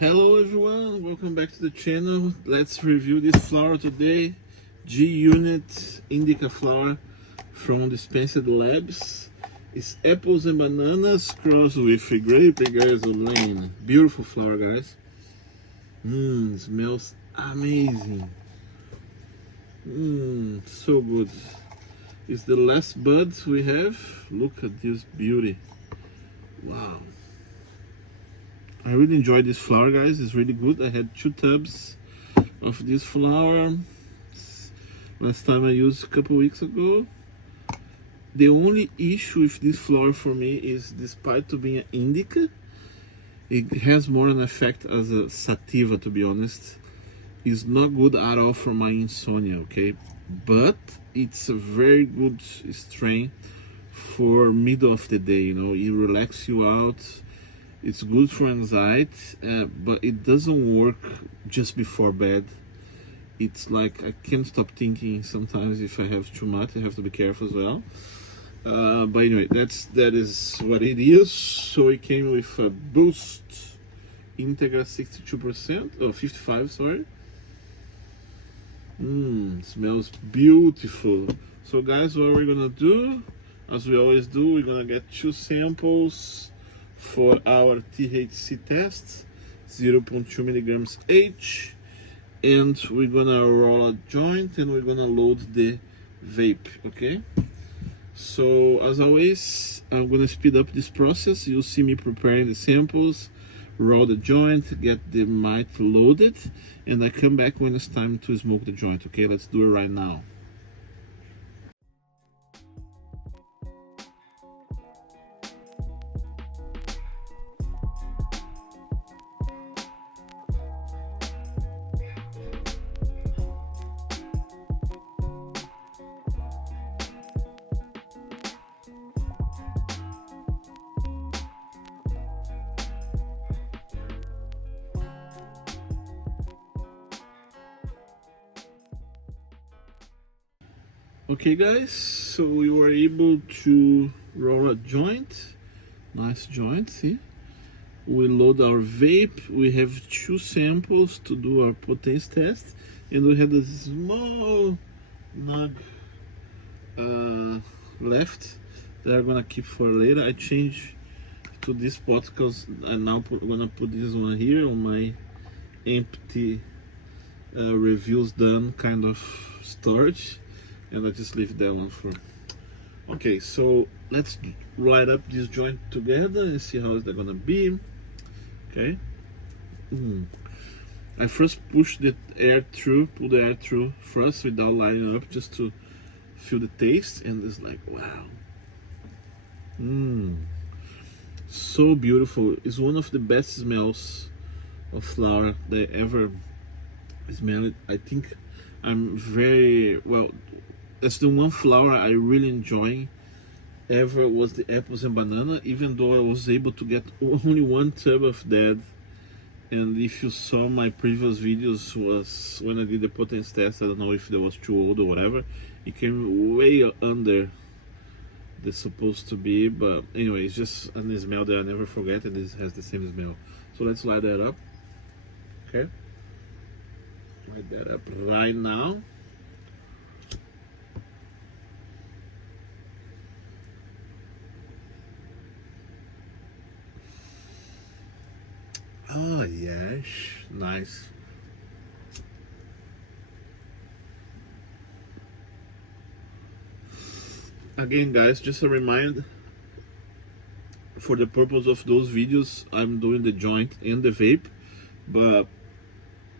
Hello everyone, welcome back to the channel. Let's review this flower today. G-Unit Indica flower from Dispensed Labs. It's apples and bananas crossed with Grape Gasoline. Beautiful flower, guys. Smells amazing. So good. It's the last bud we have. Look at this beauty. Wow. I really enjoyed this flower, guys. It's really good. I had 2 tubs of this flower. Last time I used a couple weeks ago. The only issue with this flower for me is, despite to being an indica, it has more an effect as a sativa, to be honest. It's not good at all for my insomnia, okay? But it's a very good strain for middle of the day, you know. It relaxes you out. It's good for anxiety, but it doesn't work just before bed. It's like I can't stop thinking sometimes. If I have too much, I have to be careful as well. But anyway, that is what it is. So it came with a Boost Integra 62% or 55, sorry. Smells beautiful. So guys, what we're gonna do, as we always do, we're gonna get 2 samples for our THC test, 0.2 milligrams each, and we're gonna roll a joint and we're gonna load the vape, okay? So as always, I'm gonna speed up this process. You'll see me preparing the samples, roll the joint, get the mite loaded, and I come back when it's time to smoke the joint, okay? Let's do it right now. Okay guys, so we were able to roll a joint, nice joint, see? We load our vape, we have 2 samples to do our potency test, and we had a small nug left that I'm gonna keep for later. I changed to this pot because I'm now gonna put this one here on my empty reviews done kind of storage. And I just leave that one for. Okay, so let's light up this joint together and see how is that gonna be. Okay. I first push the air through, pull the air through first without lighting up, just to feel the taste, and it's like wow. So beautiful. It's one of the best smells of flower that I ever smelled. I think I'm very well. That's the one flower I really enjoy ever was the apples and banana, even though I was able to get only 1 tub of that. And if you saw my previous videos, was when I did the potency test, I don't know if that was too old or whatever, it came way under the supposed to be, but anyway, it's just a smell that I never forget, and this has the same smell. So let's light that up, okay? Light that up right now. Oh yes, nice. Again guys, just a reminder, for the purpose of those videos, I'm doing the joint and the vape, but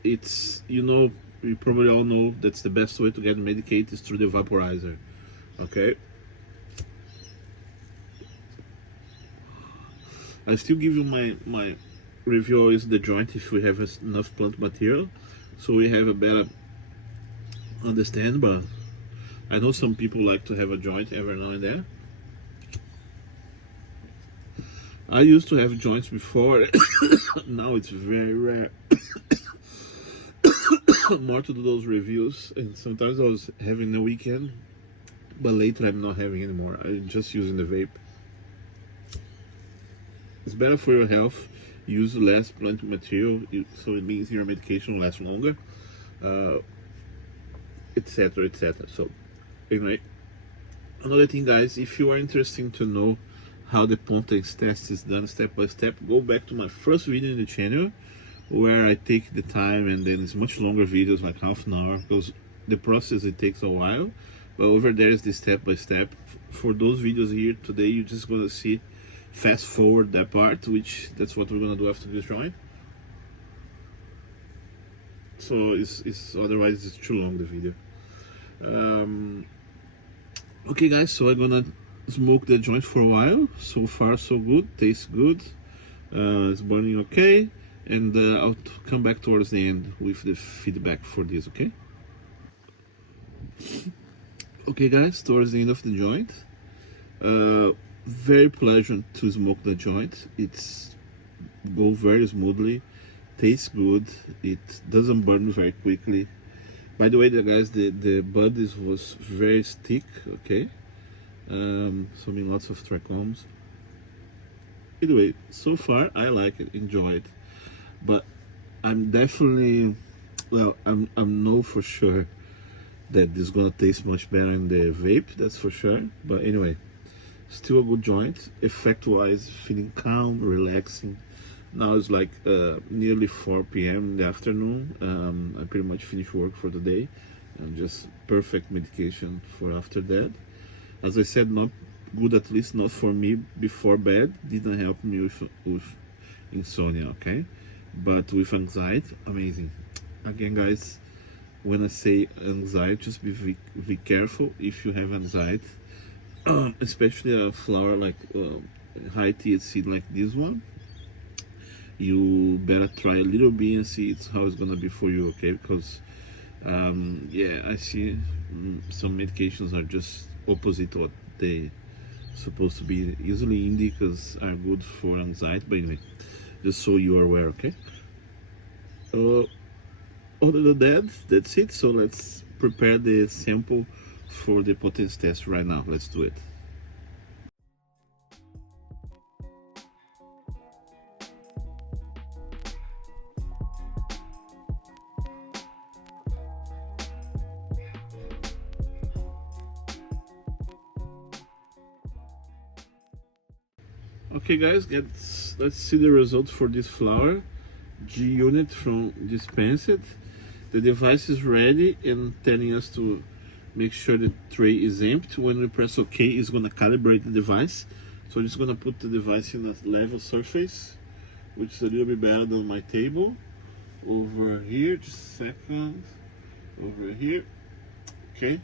it's, you know, you probably all know that's the best way to get medicated is through the vaporizer, okay? I still give you my review is the joint if we have enough plant material, so we have a better understand. But I know some people like to have a joint every now and then. I used to have joints before. Now it's very rare. More to do those reviews, and sometimes I was having a weekend, but later I'm not having anymore. I'm just using the vape. It's better for your health. use less plant material, so it means your medication lasts longer, etc, etc. So anyway, another thing guys, if you are interested to know how the potency test is done step by step, go back to my first video in the channel where I take the time, and then it's much longer videos, like half an hour, because the process, it takes a while, but over there is the step by step. For those videos here today, you're just gonna see fast forward that part, which that's what we're gonna do after this joint. So it's otherwise it's too long, the video. Okay guys, so I'm gonna smoke the joint for a while. So far so good, tastes good, it's burning okay, and I'll come back towards the end with the feedback for this, okay? Okay guys, towards the end of the joint, very pleasant to smoke the joint. It's go very smoothly, tastes good, it doesn't burn very quickly. By the way, guys, the bud was very thick, okay? So I mean lots of trichomes. Anyway, so far I like it, enjoy it, but I'm definitely, well, I'm know for sure that this is gonna taste much better in the vape, that's for sure. But anyway, still a good joint. Effect wise, feeling calm, relaxing. Now it's like nearly 4 p.m. in the afternoon. I pretty much finished work for the day, and just perfect medication for after that. As I said, not good, at least not for me before bed. Didn't help me with insomnia, okay? But with anxiety, amazing. Again guys, when I say anxiety, just be careful if you have anxiety, especially a flower like high THC like this one. You better try a little bit and see how it's gonna be for you, okay? Because yeah, I see some medications are just opposite what they supposed to be. Usually indicas are good for anxiety, but anyway, just so you are aware, okay? Other than that, that's it. So let's prepare the sample for the potency test right now. Let's do it. Okay guys, let's see the results for this flower. G unit from Dispensed. The device is ready and telling us to make sure the tray is empty. When we press OK, it's going to calibrate the device. So I'm just going to put the device in a level surface, which is a little bit better than my table. Over here, just a second. Over here. Okay.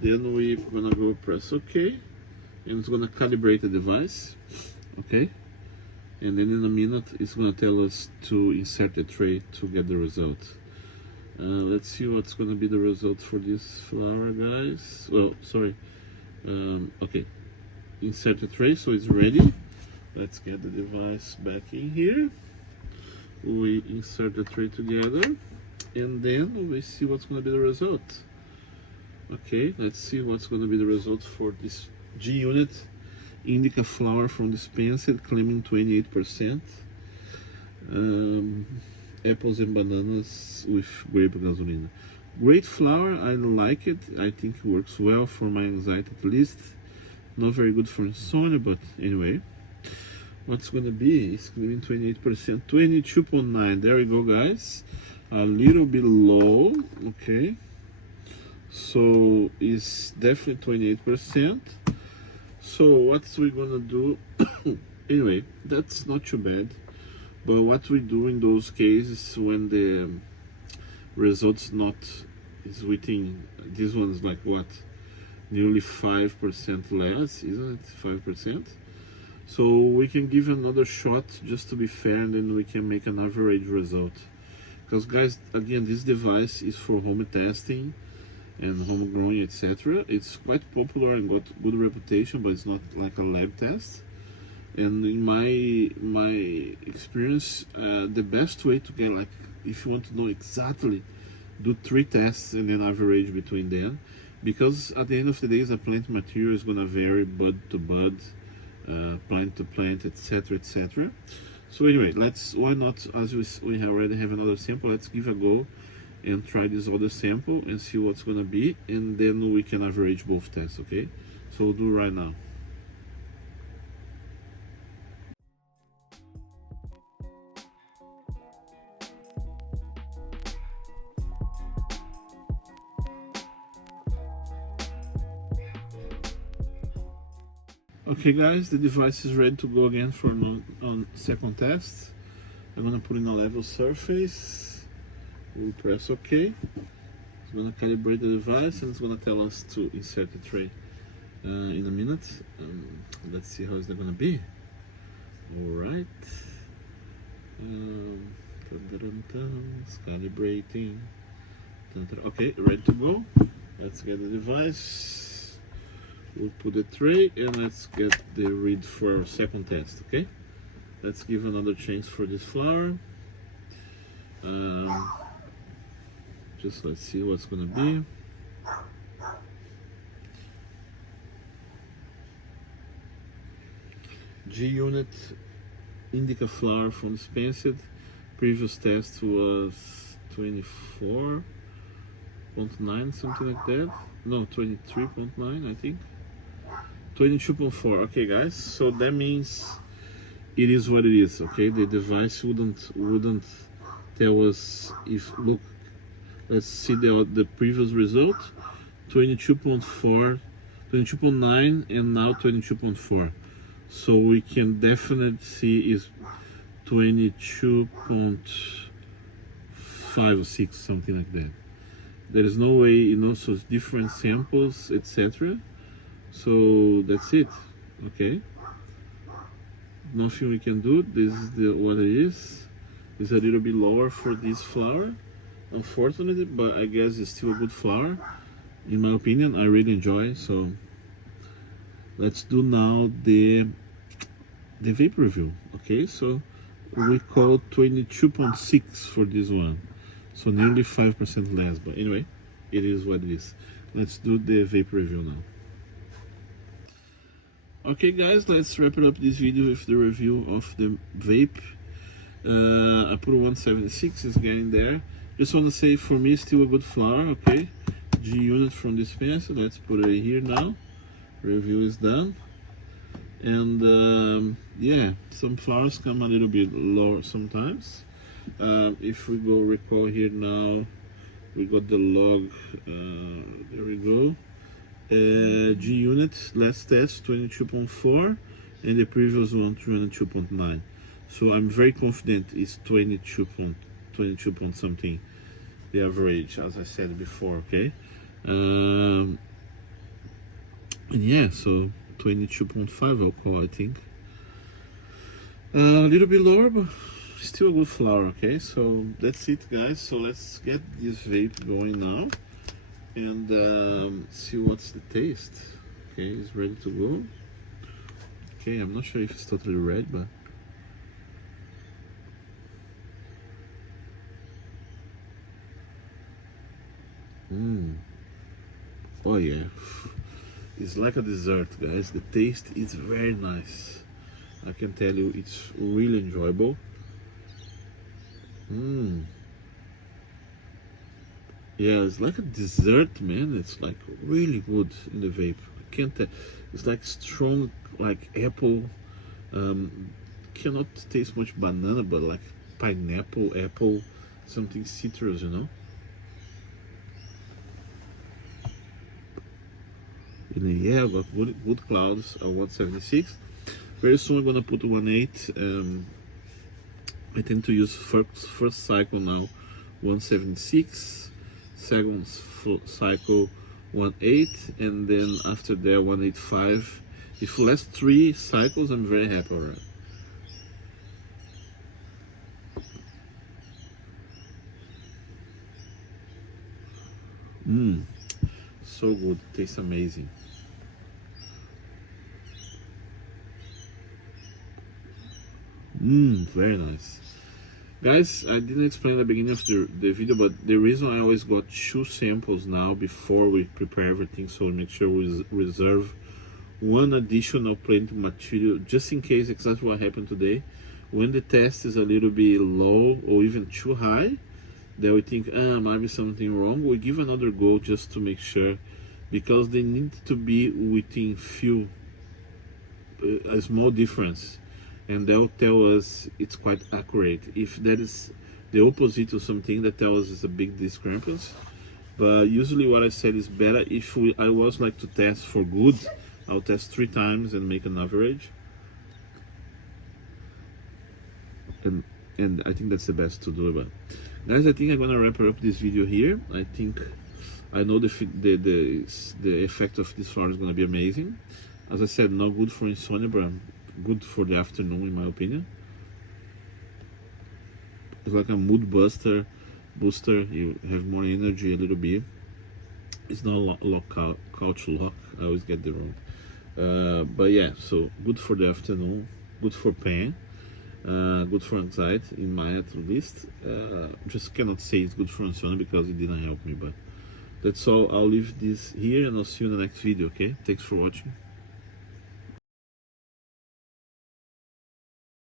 Then we're going to go press OK. And it's going to calibrate the device. Okay. And then in a minute, it's going to tell us to insert the tray to get the result. Let's see what's going to be the result for this flower, guys. Well, sorry. Okay, insert the tray, so it's ready. Let's get the device back in here. We insert the tray together, and then we see what's going to be the result. Okay, let's see what's going to be the result for this G unit Indica flower from Dispensed, claiming 28%. Apples and bananas with Grape Gasoline. Great flower, I like it. I think it works well for my anxiety at least. Not very good for insomnia, but anyway. What's gonna be? It's claiming 28%, 22.9. There we go, guys. A little bit low, okay. So it's definitely 28%. So what's we gonna do? Anyway, that's not too bad. But what we do in those cases when the results not is within, this one's like what, nearly 5% less, isn't it? 5%. So we can give another shot just to be fair, and then we can make an average result. Because guys, again, this device is for home testing and home growing, etc. It's quite popular and got good reputation, but it's not like a lab test. And in my experience, the best way to get, like, if you want to know exactly, do 3 tests and then average between them, because at the end of the day, the plant material is gonna vary bud to bud, plant to plant, etc, etc. So anyway, why not, as we already have another sample, let's give a go and try this other sample and see what's gonna be, and then we can average both tests, okay? So we'll do right now. Okay guys, the device is ready to go again for on second test. I'm gonna put in a level surface. We'll press OK. It's gonna calibrate the device and it's gonna tell us to insert the tray in a minute. Let's see how it's gonna be. Alright. It's calibrating. Okay, ready to go. Let's get the device. We'll put the tray and let's get the read for second test, okay? Let's give another chance for this flower. Just let's see what's gonna be. G unit Indica flower from Dispensed. Previous test was 24.9, something like that. No, 23.9, I think. 22.4. Okay, guys. So that means it is what it is. Okay, the device wouldn't tell us if. Look, let's see the previous result. 22.4, 22.9, and now 22.4. So we can definitely see is 22.5 or 6, something like that. There is no way, you know, so it's different samples, etc. So that's it, okay? Nothing we can do. This is what it is. It's a little bit lower for this flower, unfortunately, but I guess it's still a good flower. In my opinion, I really enjoy. So let's do now the vape review. Okay, so we call 22.6 for this one, so nearly 5% less, but anyway, it is what it is. Let's do the vape review now. Okay guys, let's wrap it up this video with the review of the vape. I put 176, it's getting there. Just want to say, for me, still a good flower. Okay, G unit from Dispensed. Let's put it here now. Review is done. And yeah, some flowers come a little bit lower sometimes. If we go recall here now, we got the log. There we go. G unit last test 22.4, and the previous one 22.9. So I'm very confident it's 22 point something, the average, as I said before. Okay, and yeah, so 22.5 I'll call, I think. A little bit lower, but still a good flower. Okay, so that's it guys. So let's get this vape going now and see what's the taste. Okay, it's ready to go. Okay, I'm not sure if it's totally red, but oh yeah, it's like a dessert, guys. The taste is very nice. I can tell you, it's really enjoyable. Yeah, it's like a dessert, man. It's like really good in the vape. I can't tell. It's like strong, like apple. Cannot taste much banana, but like pineapple, apple, something citrus, you know. And yeah, I got good clouds. 176. Very soon I'm gonna put 1.8. I tend to use first cycle now 176, second cycle 1.8, and then after that 1.85. If last 3 cycles, I'm very happy already. So good, tastes amazing. Very nice. Guys, I didn't explain at the beginning of the video, but the reason I always got 2 samples now before we prepare everything, so make sure we reserve 1 additional plant material just in case, exactly what happened today. When the test is a little bit low or even too high, then we think, might be something wrong. We give another go just to make sure, because they need to be within few, a small difference, and they'll tell us it's quite accurate. If that is the opposite of something, that tells us it's a big discrepancy. But usually what I said is better if I was like to test for good, I'll test 3 times and make an average. And I think that's the best to do. But guys, I think I'm gonna wrap up this video here. I think I know the effect of this flower is gonna be amazing. As I said, not good for insomnia, but good for the afternoon in my opinion. It's like a mood booster. You have more energy a little bit. It's not couch lock. I always get the wrong. But yeah, so good for the afternoon. Good for pain. Good for anxiety, in my at least. Just cannot say it's good for insomnia because it didn't help me. But that's all. I'll leave this here and I'll see you in the next video. Okay? Thanks for watching.